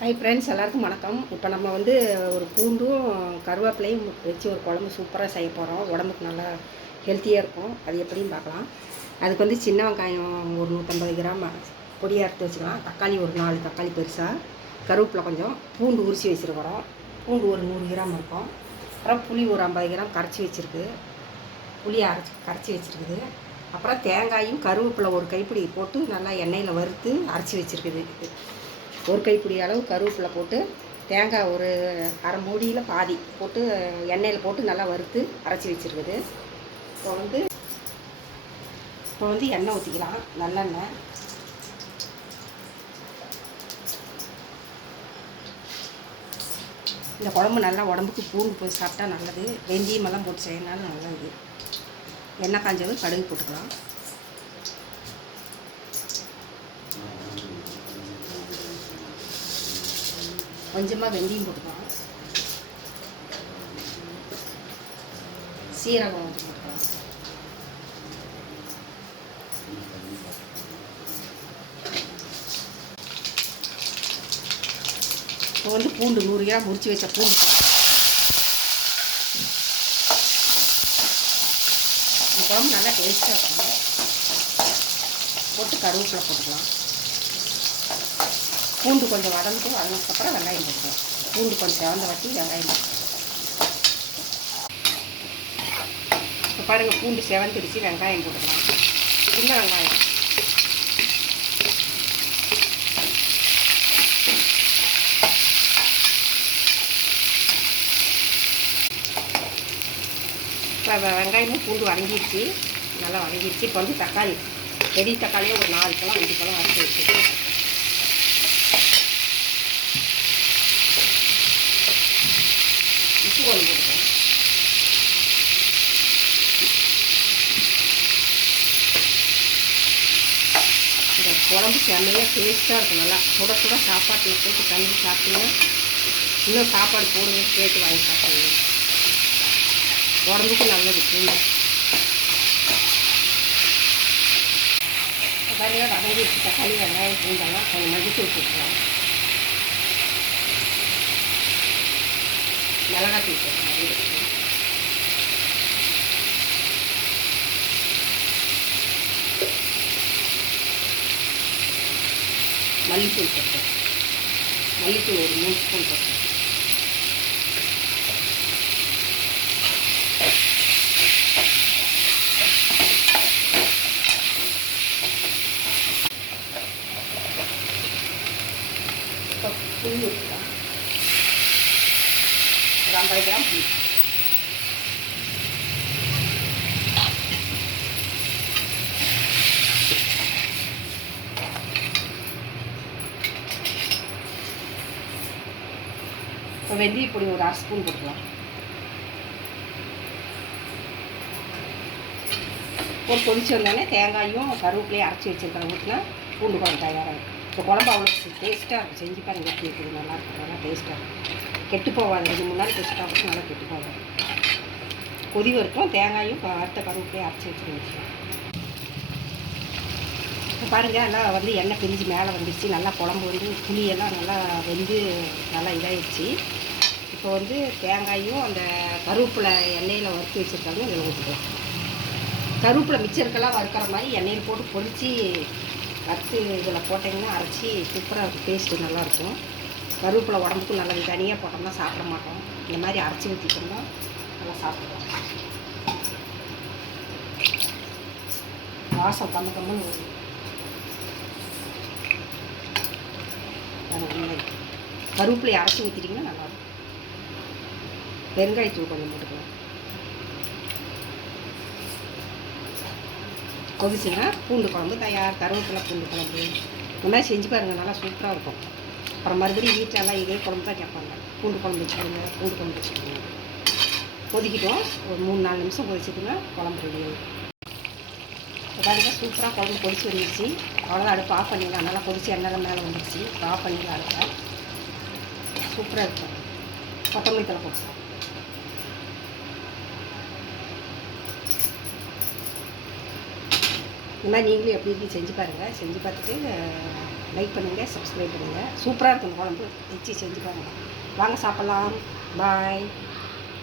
Hi friends, எல்லாருக்கும் வணக்கம். இப்போ நம்ம வந்து ஒரு பூண்டும் கருவேப்பிலையும் வச்சு ஒரு குழம்பு சூப்பராக செய்ய போகிறோம். உடம்புக்கு நல்லா ஹெல்த்தியாக இருக்கும். அது எப்படின்னு பார்க்கலாம். அதுக்கு வந்து சின்ன வெங்காயம் ஒரு 150 கிராம் பொடியாக எடுத்து வச்சுக்கலாம். தக்காளி ஒரு 4 தக்காளி பெருசாக, கருவேப்பிலை கொஞ்சம், பூண்டு உரிச்சி வச்சுருக்கிறோம். பூண்டு ஒரு 100 கிராம் இருக்கும். அப்புறம் புளி ஒரு 50 கிராம் கரைச்சி வச்சுருக்கு, புளியை கரைச்சி வச்சுருக்குது. அப்புறம் தேங்காயும் கருவேப்பிலை ஒரு கைப்பிடி போட்டு நல்லா எண்ணெயில் வறுத்து அரைச்சி வச்சுருக்குது. ஒரு கைப்பிடி அளவு கருவேப்பிலை போட்டு தேங்காய் ஒரு அரை மூடியில் பாதி போட்டு எண்ணெயில் போட்டு நல்லா வறுத்து அரைச்சி வச்சுருக்குது. இப்போ வந்து எண்ணெய் ஊற்றிக்கலாம், நல்லெண்ணெய். இந்த குழம்பு நல்லா உடம்புக்கு பூண்டு போய் சாப்பிட்டா நல்லது. வெந்தயமெல்லாம் போட்டு செய்யறதுனால நல்லது. எண்ணெய் காஞ்சது கடுகு போட்டுக்கலாம். கொஞ்சமாக வெந்தயம் போட்டுக்கலாம். சீரகம் கொஞ்சம் போட்டுக்கலாம். இப்போ வந்து பூண்டு 100 கிராம் முறிச்சு வச்ச பூண்டு இந்த குழம்பு நல்லா டேஸ்ட்டாக இருக்கும். போட்டு கருவேப்பிலை போட்டுக்கலாம். பூண்டு கொஞ்சம் வதனதுக்கப்புறம் வெங்காயம் போட்டுக்கலாம். பூண்டு கொஞ்சம் செவந்த வட்டி வெங்காயம் போட்டுக்கலாம். இப்போ பாருங்கள், பூண்டு செவந்துடுச்சு. வெங்காயம் போட்டுக்கலாம். சின்ன வெங்காயம். இப்போ வெங்காயமும் பூண்டு வதங்கிடுச்சு, நல்லா வதங்கிடுச்சு. இப்போ வந்து தக்காளி, பெரிய தக்காளியே ஒரு 4 பழம் 5 பழம் வதக்கி வச்சுருக்கோம். உப்பு கொஞ்சம் போட்டுக்கோங்க. இந்த குழம்பு செம்மையாக டேஸ்ட்டாக இருக்கும். நல்லா சுட சுட சாப்பாட்டில் போட்டு தண்ணி சாப்பிட்டீங்கன்னா இன்னும் சாப்பாடு போடுங்க, கேட்டு வாங்கி சாப்பிடுங்க. உடம்புக்கு நல்லது பூண்டு. பாருங்க, வதங்கி தக்காளி வெங்காயம் பூண்டெல்லாம் கொஞ்சம் மதித்து வச்சுருக்கோம். மிளகாத்தூள் போட்டுக்கலாம். மல்லித்தூள் போட்டோம். மல்லித்தூள் ஒரு 3 ஸ்பூன் போட்டோம். இப்போ புளி ஊற்றிக்கலாம். ஒரு 50 கிராம் புளி. இப்போ வெந்தய பொடி ஒரு 1/2 ஸ்பூன் போட்டுக்கலாம். ஒரு கொதிச்சு வந்தோடனே தேங்காயும் கருவேப்பிலையும் அரைச்சி வச்சுருக்கிறேன் ஊற்றினா பூண்டு குழம்பு தயாராகும். இப்போ குழம்பு அவ்வளோ டேஸ்ட்டாக இருக்கும். செஞ்சு பாருங்க, எப்படி இருக்குது. நல்லா இருக்கும், நல்லா டேஸ்ட்டாக இருக்கும். கெட்டு போகாது. 2 3 நாள் கெட்டு போகும், நல்லா கெட்டு போகாது. கொதி வரைக்கும் தேங்காயும் வறுத்த கருவேப்பிலையும் அரைச்சி வச்சுருந்துச்சு. இப்போ பாருங்கள், நல்லா வந்து எண்ணெய் பிரிஞ்சு மேலே வந்துடுச்சு. நல்லா குழம்பு வந்து புளியெல்லாம் நல்லா வெந்து நல்லா இதாகிடுச்சு. இப்போ வந்து தேங்காயும் அந்த கருவேப்பிலை எண்ணெயில் வறுத்து வச்சுருக்காங்க, இதில் ஊற்றிக்கலாம். கருவேப்பிலை மிச்சருக்கெல்லாம் வறுக்கிற மாதிரி எண்ணெயில் போட்டு பொரித்து வறுத்து இதில் போட்டிங்கன்னா அரைச்சி சூப்பராக இருக்கும். டேஸ்ட்டு நல்லாயிருக்கும். கருவேப்பிலை உடம்புக்கும் நல்லது. தனியாக போட்டோம்னா சாப்பிட மாட்டோம். இந்த மாதிரி அரைச்சி ஊற்றிட்டோம்னா நல்லா சாப்பிடுவோம். வாசம் கம்மன்னு வரும். கருவேப்பிலையை அரைச்சி ஊற்றிட்டிங்கன்னா நல்லாயிருக்கும். பெருங்காயத்தூள் கொஞ்சம் போட்டுக்கலாம். கொதிச்சுன்னா பூண்டு குழம்பு தயார். கருவேப்பிலை பூண்டு குழம்பு இந்த மாதிரி செஞ்சு பாருங்கள், நல்லா சூப்பராக இருக்கும். அப்புறம் மறுபடியும் வீட்டிலலாம் இதே குழம்பு தான் கேட்பாங்க. பூண்டு குழம்பு வச்சுக்கோங்க, பூண்டு குழம்பு வச்சுக்கோங்க. கொதிக்கிட்டோம். ஒரு 3-4 நிமிஷம் கொதிச்சுட்டுன்னா குழம்பு ரெடி ஆகும். பாருங்கள், சூப்பராக குழம்பு கொதிச்சு வந்துடுச்சு. அவ்வளோதான், அடுப்பு ஆஃப் பண்ணிடலாம். நல்லா கொதிச்சு எண்ணெய் மேலே வந்துடுச்சு. ஆஃப் பண்ணிடலாம் அடுப்பை. சூப்பராக இருக்கும். கொத்தமல்லி தழை போட்டுக்கலாம். இந்த மாதிரி நீங்களும் எப்படி எப்படி செஞ்சு பாருங்கள். செஞ்சு பார்த்துட்டு லைக் பண்ணுங்கள், சப்ஸ்கிரைப் பண்ணுங்கள். சூப்பராக இருக்கும் குழம்பு. வச்சு செஞ்சு பாருங்கள். வாங்க சாப்பிட்லாம். பாய்.